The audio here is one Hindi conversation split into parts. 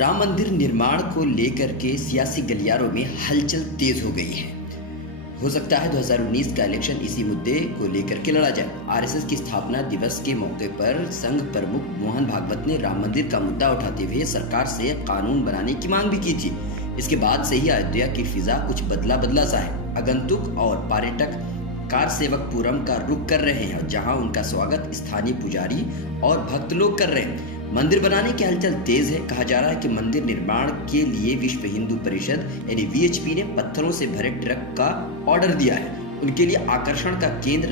राम मंदिर निर्माण को लेकर के सियासी गलियारों में हलचल तेज हो गई है। हो सकता है 2019 का इलेक्शन इसी मुद्दे को लेकर के लड़ा जाए। आरएसएस की स्थापना दिवस के मौके पर संघ प्रमुख मोहन भागवत ने राम मंदिर का मुद्दा उठाते हुए सरकार से कानून बनाने की मांग भी की थी। इसके बाद से ही अयोध्या की फिजा कुछ बदला सा है। आगंतुक और पर्यटक कार सेवकपुरम का रुख कर रहे हैं, जहां उनका स्वागत स्थानीय पुजारी और भक्त लोग कर रहे हैं। मंदिर बनाने की हलचल तेज है। कहा जा रहा है कि मंदिर निर्माण के लिए विश्व हिंदू परिषद यानी वीएचपी ने पत्थरों से भरे ट्रक का ऑर्डर दिया है। उनके लिए आकर्षण का केंद्र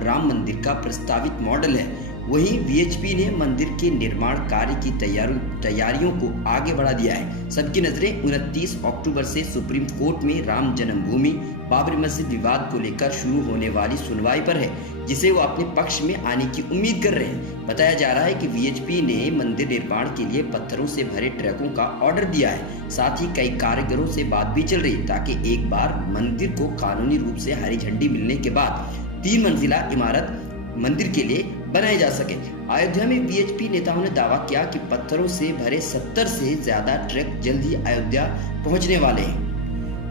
राम मंदिर का प्रस्तावित मॉडल है। वहीं वीएचपी ने मंदिर के निर्माण कार्य की तैयारियों को आगे बढ़ा दिया है। सबकी नजरें 29 अक्टूबर से सुप्रीम कोर्ट में राम जन्मभूमि बाबरी मस्जिद विवाद को लेकर शुरू होने वाली सुनवाई पर है, जिसे वो अपने पक्ष में आने की उम्मीद कर रहे हैं। बताया जा रहा है कि वीएचपी ने मंदिर निर्माण के लिए पत्थरों से भरे ट्रकों का ऑर्डर दिया है। साथ ही कई कारीगरों से बात भी चल रही, ताकि एक बार मंदिर को कानूनी रूप से हरी झंडी मिलने के बाद 3 मंजिला इमारत मंदिर के लिए बनाए जा सके। अयोध्या में वीएचपी नेताओं ने दावा किया कि पत्थरों से भरे 70 से ज्यादा ट्रक जल्द ही अयोध्या पहुंचने वाले हैं।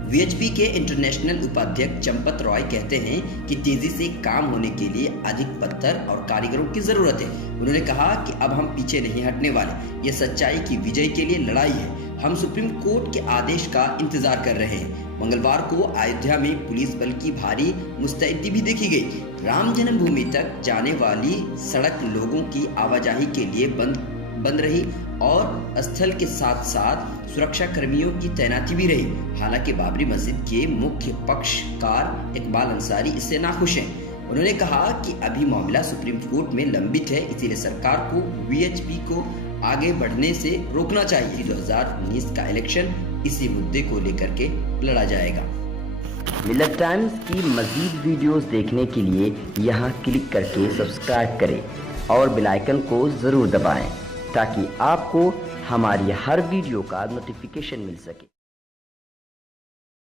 वीएचपी के इंटरनेशनल उपाध्यक्ष चंपत रॉय कहते हैं कि तेजी से काम होने के लिए अधिक पत्थर और कारीगरों की जरूरत है। उन्होंने कहा कि अब हम पीछे नहीं हटने वाले। ये सच्चाई की विजय के लिए लड़ाई है। हम सुप्रीम कोर्ट के आदेश का इंतजार कर रहे हैं। मंगलवार को अयोध्या में पुलिस बल की भारी मुस्तैदी भी देखी गई। राम जन्मभूमि तक जाने वाली सड़क लोगों की आवाजाही के लिए बंद रही और स्थल के साथ साथ सुरक्षा कर्मियों की तैनाती भी रही। हालांकि बाबरी मस्जिद के मुख्य पक्षकार इकबाल अंसारी इससे नाखुश हैं। उन्होंने कहा कि अभी मामला सुप्रीम कोर्ट में लंबित है, इसीलिए सरकार को वीएचपी को आगे बढ़ने से रोकना चाहिए। 2019 का इलेक्शन इसी मुद्दे को लेकर के लड़ा जाएगा। मिलत टाइम्स की मज़ीद वीडियोस देखने के लिए यहाँ क्लिक करके सब्सक्राइब करें और बेल आइकन को ज़रूर दबाएं, ताकि आपको हमारी हर वीडियो का नोटिफिकेशन मिल सके।